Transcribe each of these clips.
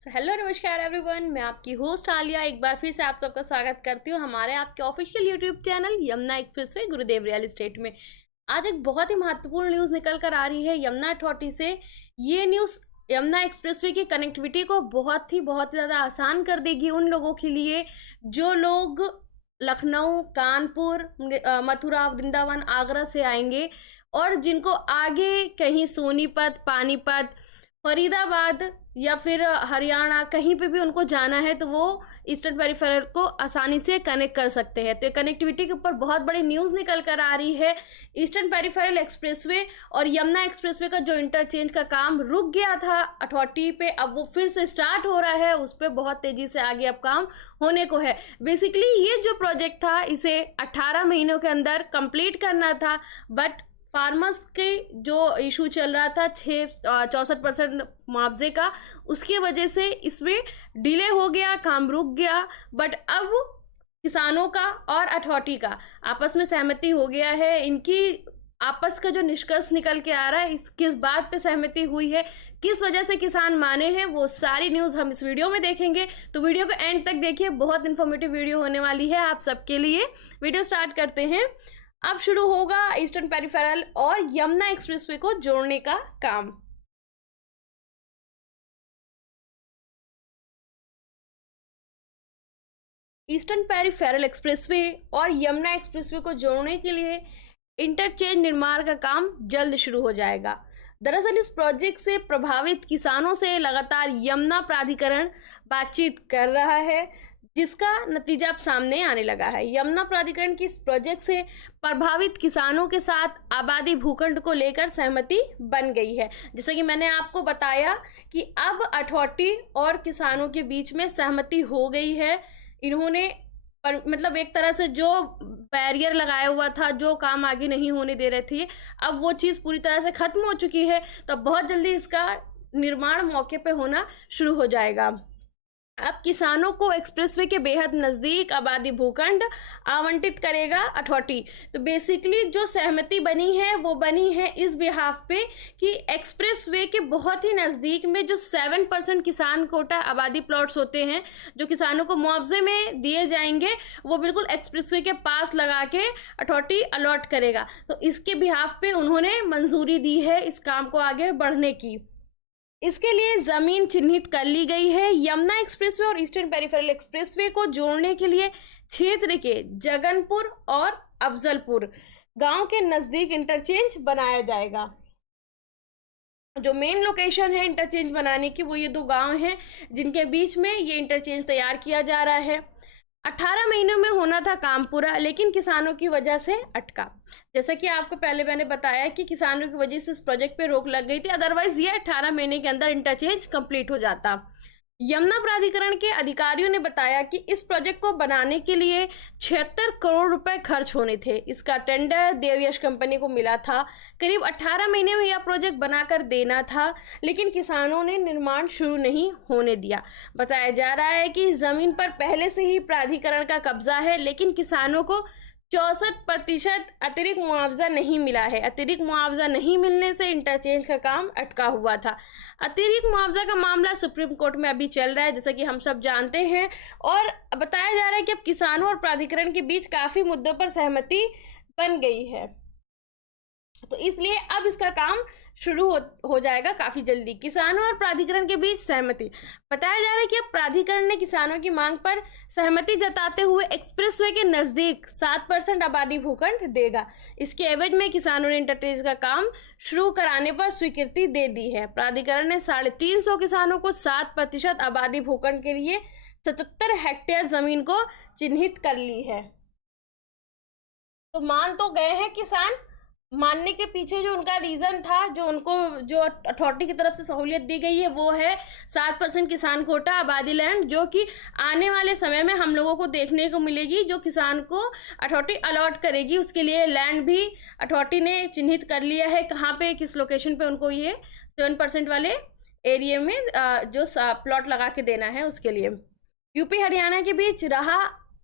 Hello नमस्कार everyone, मैं आपकी होस्ट आलिया एक बार फिर से आप सबका स्वागत करती हूँ हमारे आपके official YouTube channel Yamuna expressway गुरुदेव रियल एस्टेट में। आज एक बहुत ही महत्वपूर्ण न्यूज़ निकल कर आ रही है यमुना अथॉरिटी से। ये न्यूज़ यमुना एक्सप्रेसवे की कनेक्टिविटी को बहुत ही ज़्यादा आसान कर देगी उन लोगों के लिए जो लोग लखनऊ, कानपुर, मथुरा, वृंदावन, आगरा से आएंगे और जिनको आगे कहीं सोनीपत, पानीपत, फरीदाबाद या फिर हरियाणा कहीं पे भी उनको जाना है तो वो ईस्टर्न पेरिफेरल को आसानी से कनेक्ट कर सकते हैं। तो ये कनेक्टिविटी के ऊपर बहुत बड़ी न्यूज़ निकल कर आ रही है। ईस्टर्न पेरिफेरल एक्सप्रेसवे और यमुना एक्सप्रेसवे का जो इंटरचेंज का काम रुक गया था अथॉरिटी पे, अब वो फिर से स्टार्ट हो रहा है। उस पर बहुत तेजी से आगे अब काम होने को है। बेसिकली ये जो प्रोजेक्ट था इसे 18 महीनों के अंदर कंप्लीट करना था, बट फार्मर्स के जो इशू चल रहा था 64% मुआवजे का, उसकी वजह से इसमें डिले हो गया, काम रुक गया। बट अब किसानों का और अथॉरिटी का आपस में सहमति हो गया है। इनकी आपस का जो निष्कर्ष निकल के आ रहा है, किस बात पे सहमति हुई है, किस वजह से किसान माने हैं, वो सारी न्यूज़ हम इस वीडियो में देखेंगे। तो वीडियो को एंड तक देखिए, बहुत इन्फॉर्मेटिव वीडियो होने वाली है आप सबके लिए। वीडियो स्टार्ट करते हैं। अब शुरू होगा ईस्टर्न पेरिफेरल और यमुना एक्सप्रेसवे को जोड़ने का काम। ईस्टर्न पेरिफेरल एक्सप्रेसवे और यमुना एक्सप्रेसवे को जोड़ने के लिए इंटरचेंज निर्माण का काम जल्द शुरू हो जाएगा। दरअसल इस प्रोजेक्ट से प्रभावित किसानों से लगातार यमुना प्राधिकरण बातचीत कर रहा है, जिसका नतीजा अब सामने आने लगा है। यमुना प्राधिकरण की इस प्रोजेक्ट से प्रभावित किसानों के साथ आबादी भूखंड को लेकर सहमति बन गई है। जैसे कि मैंने आपको बताया कि अब अथॉरिटी और किसानों के बीच में सहमति हो गई है। इन्होंने मतलब एक तरह से जो बैरियर लगाया हुआ था, जो काम आगे नहीं होने दे रहे थे, अब वो चीज़ पूरी तरह से खत्म हो चुकी है। तो बहुत जल्दी इसका निर्माण मौके पे होना शुरू हो जाएगा। अब किसानों को एक्सप्रेसवे के बेहद नज़दीक आबादी भूखंड आवंटित करेगा अथॉरिटी। तो बेसिकली जो सहमति बनी है वो बनी है इस बिहाफ पे कि एक्सप्रेसवे के बहुत ही नज़दीक में जो 7% किसान कोटा आबादी प्लॉट्स होते हैं जो किसानों को मुआवजे में दिए जाएंगे, वो बिल्कुल एक्सप्रेसवे के पास लगा के अथॉरिटी अलॉट करेगा। तो इसके बिहाफ पे उन्होंने मंजूरी दी है इस काम को आगे बढ़ने की। इसके लिए जमीन चिन्हित कर ली गई है। यमुना एक्सप्रेसवे और ईस्टर्न पेरिफेरल एक्सप्रेसवे को जोड़ने के लिए क्षेत्र के जगनपुर और अफजलपुर गांव के नजदीक इंटरचेंज बनाया जाएगा। जो मेन लोकेशन है इंटरचेंज बनाने की वो ये दो गांव हैं जिनके बीच में ये इंटरचेंज तैयार किया जा रहा है। 18 महीनों में होना था काम पूरा, लेकिन किसानों की वजह से अटका। जैसा कि आपको पहले मैंने बताया कि किसानों की वजह से इस प्रोजेक्ट पे रोक लग गई थी, अदरवाइज ये 18 महीने के अंदर इंटरचेंज कंप्लीट हो जाता। यमुना प्राधिकरण के अधिकारियों ने बताया कि इस प्रोजेक्ट को बनाने के लिए 76 करोड़ रुपए खर्च होने थे। इसका टेंडर देवयश कंपनी को मिला था। करीब 18 महीने में यह प्रोजेक्ट बनाकर देना था, लेकिन किसानों ने निर्माण शुरू नहीं होने दिया। बताया जा रहा है कि जमीन पर पहले से ही प्राधिकरण का कब्जा है, लेकिन किसानों को 64% अतिरिक्त मुआवजा नहीं मिला है। अतिरिक्त मुआवजा नहीं मिलने से इंटरचेंज का काम अटका हुआ था। अतिरिक्त मुआवजा का मामला सुप्रीम कोर्ट में अभी चल रहा है, जैसा कि हम सब जानते हैं। और बताया जा रहा है कि अब किसानों और प्राधिकरण के बीच काफ़ी मुद्दों पर सहमति बन गई है, तो इसलिए अब इसका काम शुरू हो जाएगा काफ़ी जल्दी। किसानों और प्राधिकरण के बीच सहमति। बताया जा रहा है कि अब प्राधिकरण ने किसानों की मांग पर सहमति जताते हुए एक्सप्रेसवे के नज़दीक 7% आबादी भूखंड देगा। इसके एवज में किसानों ने इंटरचेंज का काम शुरू कराने पर स्वीकृति दे दी है। प्राधिकरण ने 350 किसानों को 7% आबादी भूखंड के लिए 77 हेक्टेयर जमीन को चिन्हित कर ली है। तो मान तो गए हैं किसान। मानने के पीछे जो उनका रीज़न था, जो उनको जो अथॉरिटी की तरफ से सहूलियत दी गई है, वो है 7% किसान कोटा आबादी लैंड, जो कि आने वाले समय में हम लोगों को देखने को मिलेगी। जो किसान को अथॉरिटी अलॉट करेगी उसके लिए लैंड भी अथॉरिटी ने चिन्हित कर लिया है, कहाँ पे किस लोकेशन पे उनको ये 7% वाले एरिया में जो प्लॉट लगा के देना है उसके लिए। यूपी हरियाणा के बीच राह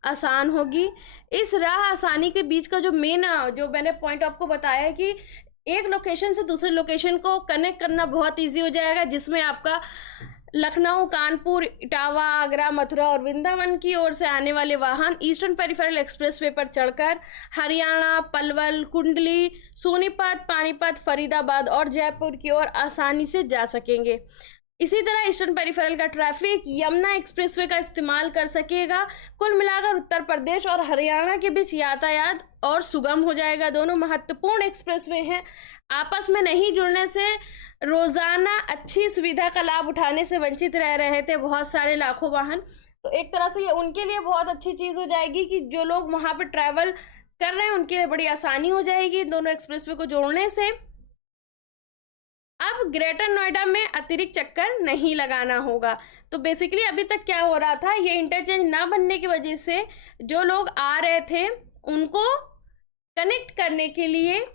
आसान होगी। इस राह आसानी के बीच का जो मेन जो मैंने पॉइंट आपको बताया है कि एक लोकेशन से दूसरे लोकेशन को कनेक्ट करना बहुत इजी हो जाएगा, जिसमें आपका लखनऊ, कानपुर, इटावा, आगरा, मथुरा और वृंदावन की ओर से आने वाले वाहन ईस्टर्न पेरिफेरल एक्सप्रेसवे पर चढ़कर हरियाणा, पलवल, कुंडली, सोनीपत, पानीपत, फरीदाबाद और जयपुर की ओर आसानी से जा सकेंगे। इसी तरह ईस्टर्न पेरिफेरल का ट्रैफिक यमुना एक्सप्रेसवे का इस्तेमाल कर सकेगा। कुल मिलाकर उत्तर प्रदेश और हरियाणा के बीच यातायात और सुगम हो जाएगा। दोनों महत्वपूर्ण एक्सप्रेसवे हैं। आपस में नहीं जुड़ने से रोजाना अच्छी सुविधा का लाभ उठाने से वंचित रह रहे थे बहुत सारे लाखों वाहन। तो एक तरह से ये उनके लिए बहुत अच्छी चीज़ हो जाएगी कि जो लोग वहाँ पर ट्रैवल कर रहे हैं उनके लिए बड़ी आसानी हो जाएगी दोनों एक्सप्रेसवे को जोड़ने से। अब ग्रेटर नोएडा में अतिरिक्त चक्कर नहीं लगाना होगा। तो बेसिकली अभी तक क्या हो रहा था, ये इंटरचेंज ना बनने की वजह से जो लोग आ रहे थे उनको कनेक्ट करने के लिए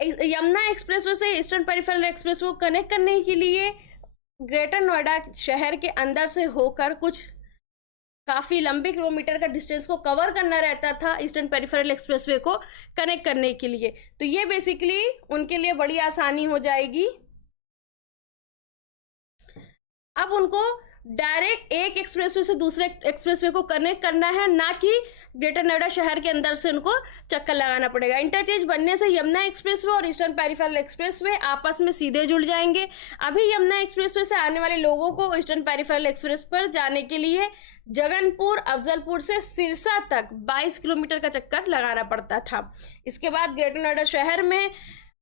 यमुना एक्सप्रेसवे से ईस्टर्न पेरिफेरल एक्सप्रेसवे को कनेक्ट करने के लिए ग्रेटर नोएडा शहर के अंदर से होकर कुछ काफ़ी लंबे किलोमीटर का डिस्टेंस को कवर करना रहता था ईस्टर्न पेरिफेरल एक्सप्रेसवे को कनेक्ट करने के लिए। तो ये बेसिकली उनके लिए बड़ी आसानी हो जाएगी। अब उनको डायरेक्ट एक एक्सप्रेसवे से दूसरे एक्सप्रेसवे को कनेक्ट करना है, ना कि ग्रेटर नोएडा शहर के अंदर से उनको चक्कर लगाना पड़ेगा। इंटरचेंज बनने से यमुना एक्सप्रेसवे और ईस्टर्न पेरिफेरल एक्सप्रेसवे आपस में सीधे जुड़ जाएंगे। अभी यमुना एक्सप्रेसवे से आने वाले लोगों को ईस्टर्न पेरिफेरल एक्सप्रेस पर जाने के लिए जगनपुर, अफजलपुर से सिरसा तक 22 किलोमीटर का चक्कर लगाना पड़ता था। इसके बाद ग्रेटर नोएडा शहर में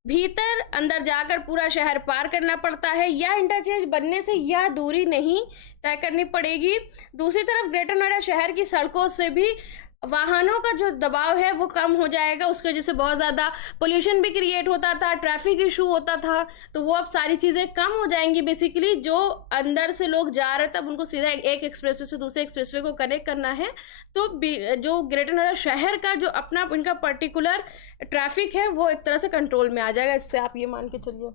भीतर अंदर जाकर पूरा शहर पार करना पड़ता है। यह इंटरचेंज बनने से यह दूरी नहीं तय करनी पड़ेगी। दूसरी तरफ ग्रेटर नोएडा शहर की सड़कों से भी वाहनों का जो दबाव है वो कम हो जाएगा। उसकी वजह से बहुत ज़्यादा पोल्यूशन भी क्रिएट होता था, ट्रैफिक इशू होता था, तो वो अब सारी चीज़ें कम हो जाएंगी। बेसिकली जो अंदर से लोग जा रहे थे अब उनको सीधा एक एक्सप्रेसवे से दूसरे एक्सप्रेसवे को कनेक्ट करना है। तो जो ग्रेटर नोएडा शहर का जो अपना इनका पर्टिकुलर ट्रैफिक है वो एक तरह से कंट्रोल में आ जाएगा। इससे आप ये मान के चलिए।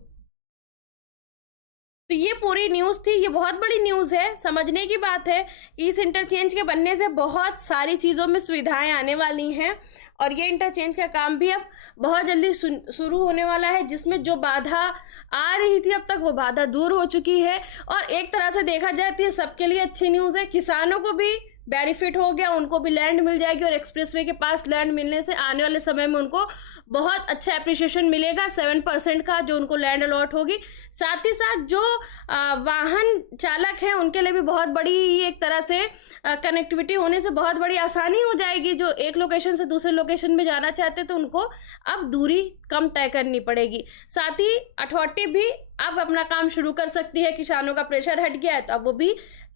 तो ये पूरी न्यूज़ थी। ये बहुत बड़ी न्यूज़ है, समझने की बात है। इस इंटरचेंज के बनने से बहुत सारी चीज़ों में सुविधाएं आने वाली हैं और ये इंटरचेंज का काम भी अब बहुत जल्दी शुरू होने वाला है, जिसमें जो बाधा आ रही थी अब तक वो बाधा दूर हो चुकी है। और एक तरह से देखा जाए तो ये सबके लिए अच्छी न्यूज़ है। किसानों को भी बेनिफिट हो गया, उनको भी लैंड मिल जाएगी और एक्सप्रेसवे के पास लैंड मिलने से आने वाले समय में उनको बहुत अच्छा एप्रिसिएशन मिलेगा 7% का, जो उनको लैंड अलॉट होगी। साथ ही साथ जो वाहन चालक हैं उनके लिए भी बहुत बड़ी एक तरह से कनेक्टिविटी होने से बहुत बड़ी आसानी हो जाएगी। जो एक लोकेशन से दूसरे लोकेशन में जाना चाहते तो उनको अब दूरी कम तय करनी पड़ेगी। साथ ही अथॉरिटी भी अब अपना काम शुरू कर सकती है। किसानों का प्रेशर हट गया है तो अब वो भी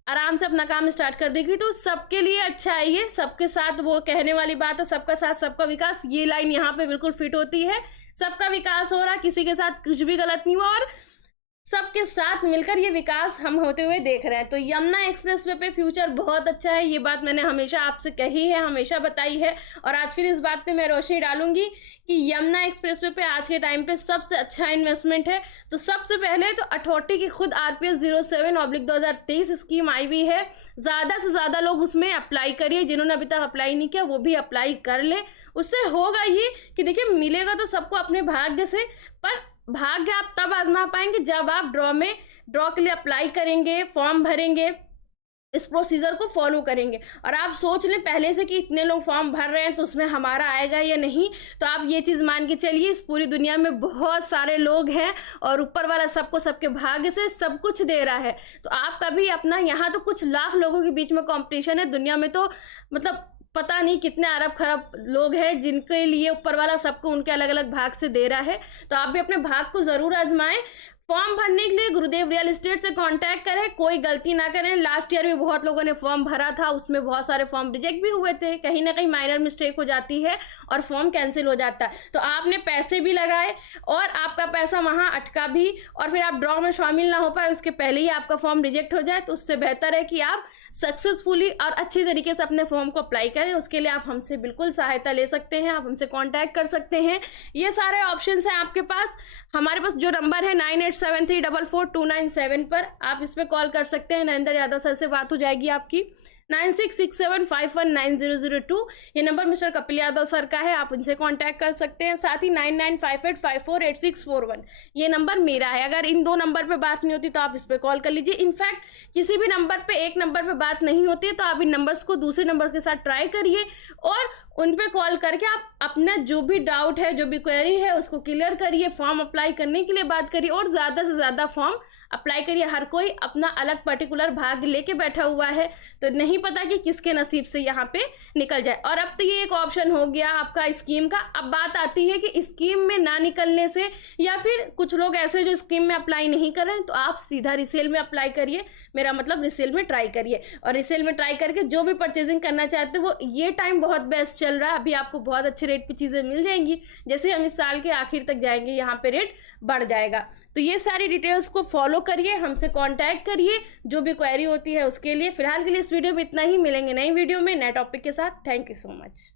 आराम से अपना काम स्टार्ट कर देगी। तो सबके लिए अच्छा है ये, सबके साथ वो कहने वाली बात है, सबका साथ सबका विकास। ये लाइन यहाँ पे बिल्कुल फिट होती है। सबका विकास हो रहा, किसी के साथ कुछ भी गलत नहीं हुआ और सबके साथ मिलकर ये विकास हम होते हुए देख रहे हैं। तो यमुना एक्सप्रेसवे पे फ्यूचर बहुत अच्छा है। ये बात मैंने हमेशा आपसे कही है, हमेशा बताई है और आज फिर इस बात पे मैं रोशनी डालूंगी कि यमुना एक्सप्रेसवे पे आज के टाइम पे सबसे अच्छा इन्वेस्टमेंट है। तो सबसे पहले तो अथॉरिटी की खुद RPS 07/2023 स्कीम आई हुई है। ज़्यादा से ज़्यादा लोग उसमें अप्लाई करिए। जिन्होंने अभी तक अप्लाई नहीं किया वो भी अप्लाई कर ले। उससे होगा ये कि देखिए मिलेगा तो सबको अपने भाग्य से, पर भाग्य आप तब आजमा पाएंगे जब आप ड्रॉ के लिए अप्लाई करेंगे, फॉर्म भरेंगे, इस प्रोसीजर को फॉलो करेंगे। और आप सोच लें पहले से कि इतने लोग फॉर्म भर रहे हैं तो उसमें हमारा आएगा या नहीं। तो आप ये चीज़ मान के चलिए इस पूरी दुनिया में बहुत सारे लोग हैं और ऊपर वाला सबको सबके भाग्य से सब कुछ दे रहा है। तो आप कभी अपना, यहाँ तो कुछ लाख लोगों के बीच में कॉम्पिटिशन है, दुनिया में तो मतलब पता नहीं कितने अरब खरब लोग हैं जिनके लिए ऊपर वाला सबको उनके अलग अलग भाग से दे रहा है। तो आप भी अपने भाग को ज़रूर आजमाएं। फॉर्म भरने के लिए गुरुदेव रियल एस्टेट से कांटेक्ट करें, कोई गलती ना करें। लास्ट ईयर भी बहुत लोगों ने फॉर्म भरा था, उसमें बहुत सारे फॉर्म रिजेक्ट भी हुए थे। कहीं ना कहीं माइनर मिस्टेक हो जाती है और फॉर्म कैंसिल हो जाता है। तो आपने पैसे भी लगाए और आपका पैसा वहाँ अटका भी और फिर आप ड्रॉ में शामिल ना हो पाए, उसके पहले ही आपका फॉर्म रिजेक्ट हो जाए। तो उससे बेहतर है कि आप सक्सेसफुली और अच्छी तरीके से अपने फॉर्म को अप्लाई करें। उसके लिए आप हमसे बिल्कुल सहायता ले सकते हैं, आप हमसे कांटेक्ट कर सकते हैं। ये सारे ऑप्शंस हैं आपके पास। हमारे पास जो नंबर है 9873442997 पर आप इस पर कॉल कर सकते हैं। नरेंद्र यादव सर से बात हो जाएगी आपकी। 9667519002। ये number mister Kapil Yadav sir का है, आप उनसे कांटेक्ट कर सकते हैं। साथ ही 9958548641 ये नंबर मेरा है। अगर इन दो नंबर पे बात नहीं होती तो आप इस पे कॉल कर लीजिए। इनफैक्ट किसी भी नंबर पे एक नंबर पे बात नहीं होती है तो आप इन नंबर्स को दूसरे नंबर के साथ ट्राई करिए और उन पे कॉल करके आप अपना जो भी डाउट है, जो भी क्वेरी है उसको क्लियर करिए। फॉर्म अप्लाई करने के लिए बात करिए और ज़्यादा से ज़्यादा फॉर्म अप्लाई करिए। हर कोई अपना अलग पर्टिकुलर भाग लेके बैठा हुआ है तो नहीं पता कि किसके नसीब से यहाँ पे निकल जाए। और अब तो ये एक ऑप्शन हो गया आपका स्कीम का। अब बात आती है कि स्कीम में ना निकलने से, या फिर कुछ लोग ऐसे जो स्कीम में अप्लाई नहीं कर रहे हैं, तो आप सीधा रिसेल में अप्लाई करिए। मेरा मतलब रिसेल में ट्राई करिए और रिसेल में ट्राई करके जो भी परचेजिंग करना चाहते हो वो ये टाइम बहुत बेस्ट चल रहा है। अभी आपको बहुत अच्छे रेट पे चीज़ें मिल जाएंगी। जैसे हम इस साल के आखिर तक जाएंगे यहाँ पे रेट बढ़ जाएगा। तो ये सारी डिटेल्स को फॉलो करिए, हमसे कांटेक्ट करिए जो भी क्वेरी होती है उसके लिए। फिलहाल के लिए इस वीडियो में इतना ही। मिलेंगे नई वीडियो में नए टॉपिक के साथ। Thank you so much.